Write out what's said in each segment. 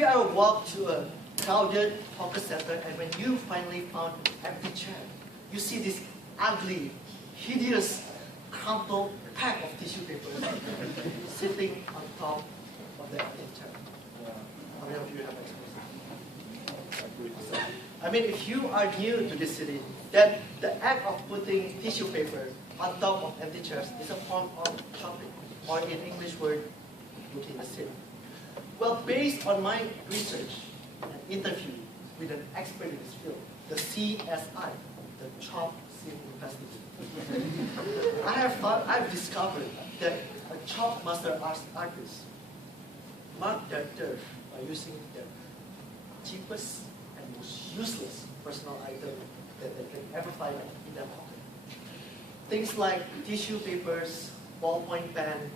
you ever walked to a crowded hawker center and when you finally found an empty chair, you see this ugly, hideous, crumpled pack of tissue paper sitting on top of the empty chair? How many of you have experienced that? I mean, if you are new to this city, then the act of putting tissue paper on top of empty chairs is a form of shopping, or in English word, looking the city. Well, based on my research and interview with an expert in this field, the CSI, the Chop Scene Investigation, I've discovered that a chop master artist mark their turf by using the cheapest and most useless personal item that they can ever find in their pocket. Things like tissue papers, ballpoint pen,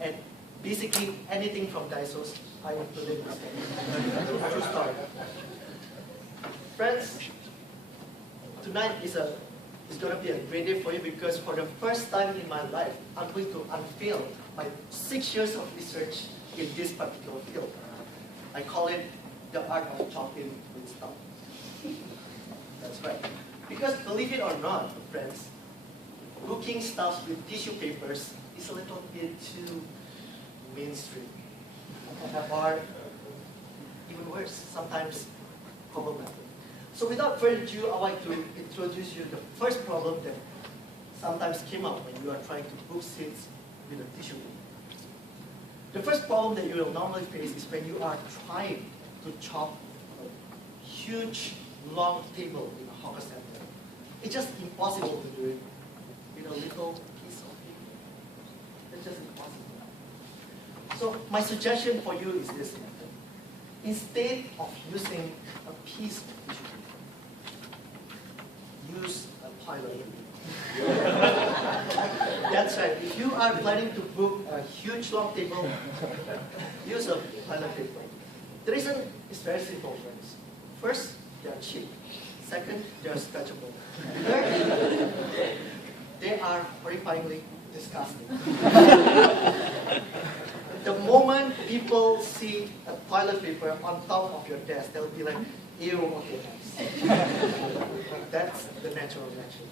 and basically anything from Daiso's I included in this true story. Friends, tonight is going to be a great day for you because for the first time in my life, I'm going to unveil my 6 years of research in this particular field. I call it the art of chopping with stuff. That's right. Because believe it or not, friends, cooking stuff with tissue papers is a little bit too mainstream. Or even worse, sometimes problematic. So without further ado, I'd like to introduce you the first problem that sometimes came up when you are trying to book seats with a tissue paper. The first problem that you will normally face is when you are trying to chop a huge, long table in a hawker center. It's just impossible to do it with a little piece of paper. It's just impossible. So my suggestion for you is this. Instead of using a piece of tissue paper, use a toilet paper. That's right. If you are planning to book a huge long table, use a toilet paper. The reason is very simple, friends. First, they are cheap. Second, they are stretchable. Third, they are horrifyingly disgusting. The moment people see a toilet paper on top of your desk, they'll be like, ew, okay, nice. That's the natural reaction.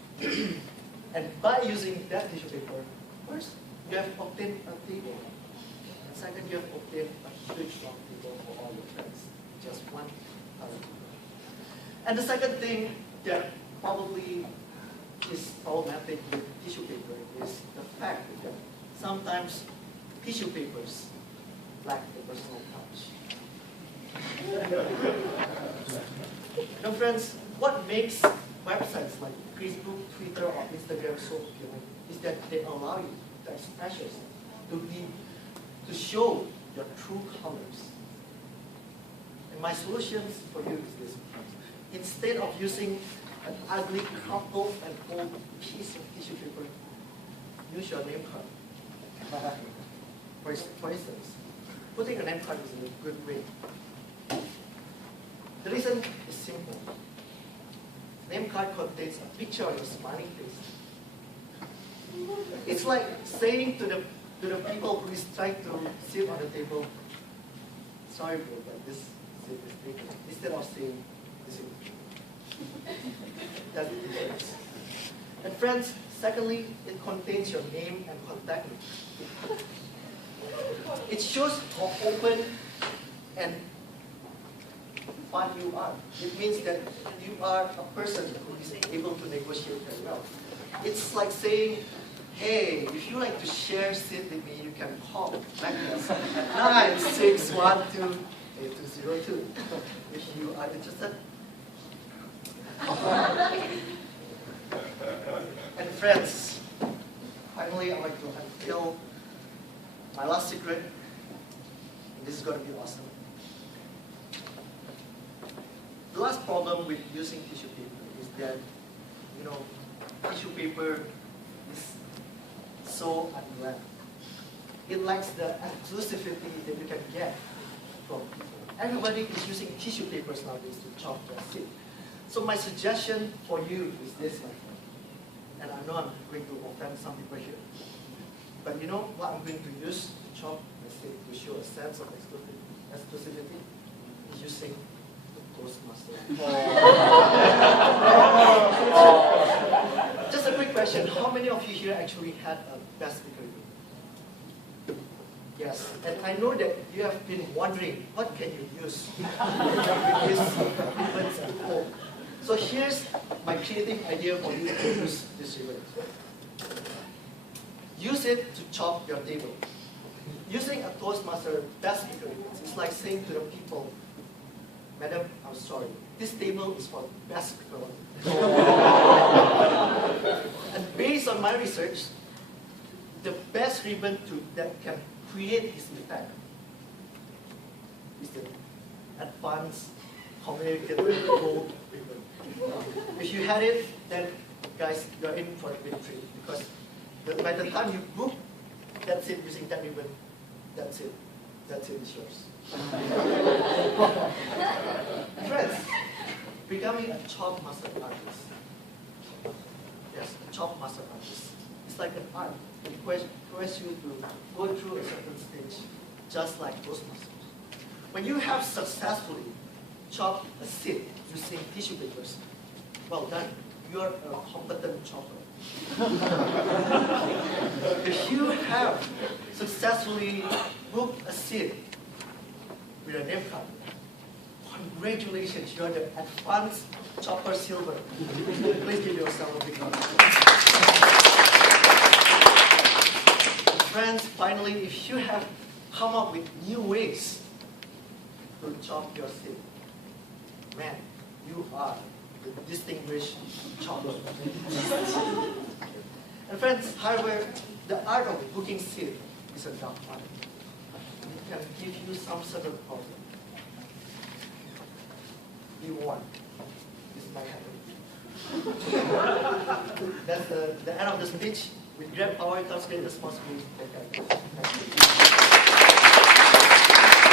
And by using that tissue paper, first, you have obtained a table. And second, you have obtained a huge long table for all your friends. Just one toilet paper. And the second thing that probably is problematic with tissue paper is the fact that sometimes tissue papers lack the personal touch. Now friends, what makes websites like Facebook, Twitter, or Instagram so appealing is that they allow you to express yourself, to show your true colors. And my solutions for you is this. Instead of using an ugly, crumpled, and old piece of tissue paper, use your name card. For instance, putting a name card is a good way. The reason is simple. Name card contains a picture of your smiling face. It's like saying to the people who is trying to sit on the table, sorry bro, but this seat is taken. Instead of saying, this is that's the difference. And friends, secondly, it contains your name and contact info. It shows how open and fun you are. It means that you are a person who is able to negotiate very well. It's like saying, hey, if you like to share seat with me, you can call Magnus 9612-8202 if you are interested. And friends, finally, I'd like to unveil my last secret. And this is going to be awesome. The last problem with using tissue paper is that, tissue paper is so unrelated. It lacks the exclusivity that you can get from people. Everybody is using tissue papers nowadays to chop their seat. So my suggestion for you is this, my friend. And I know I'm going to offend some people here. But you know what I'm going to use to chop my seat to show a sense of exclusivity? using the Toastmasters. Just a quick question. How many of you here actually had a best speaker event? Yes. And I know that you have been wondering, what can you use with these ribbons at home? So here's my creative idea for you to use this ribbon. Use it to chop your table. Using a Toastmaster best speaker ribbon is like saying to the people, Madam, I'm sorry, this table is for best speaker only. And based on my research, the best ribbon that can create this effect is the advanced communicative gold ribbon. If you had it, then guys, you're in for a victory, because by the time you book, that's it, using that ribbon, that's it, it's yours. Friends, becoming a chop master artist. Yes, a chop master artist. It's like an art. It requires you to go through a certain stage, just like Toastmasters. When you have successfully chopped a seed using tissue papers, well done. You are a competent chopper. If you have successfully booked a seat with a name card, congratulations, you are the advanced chopper silver. Please give yourself a big round. Friends, finally, if you have come up with new ways to chop your seed, man, you are the distinguished chopper. And friends, however, the art of cooking seed is a dark art. It can give you some sort of problem. You won. This might happen. That's the end of the speech. With great power comes great responsibility. Thank you.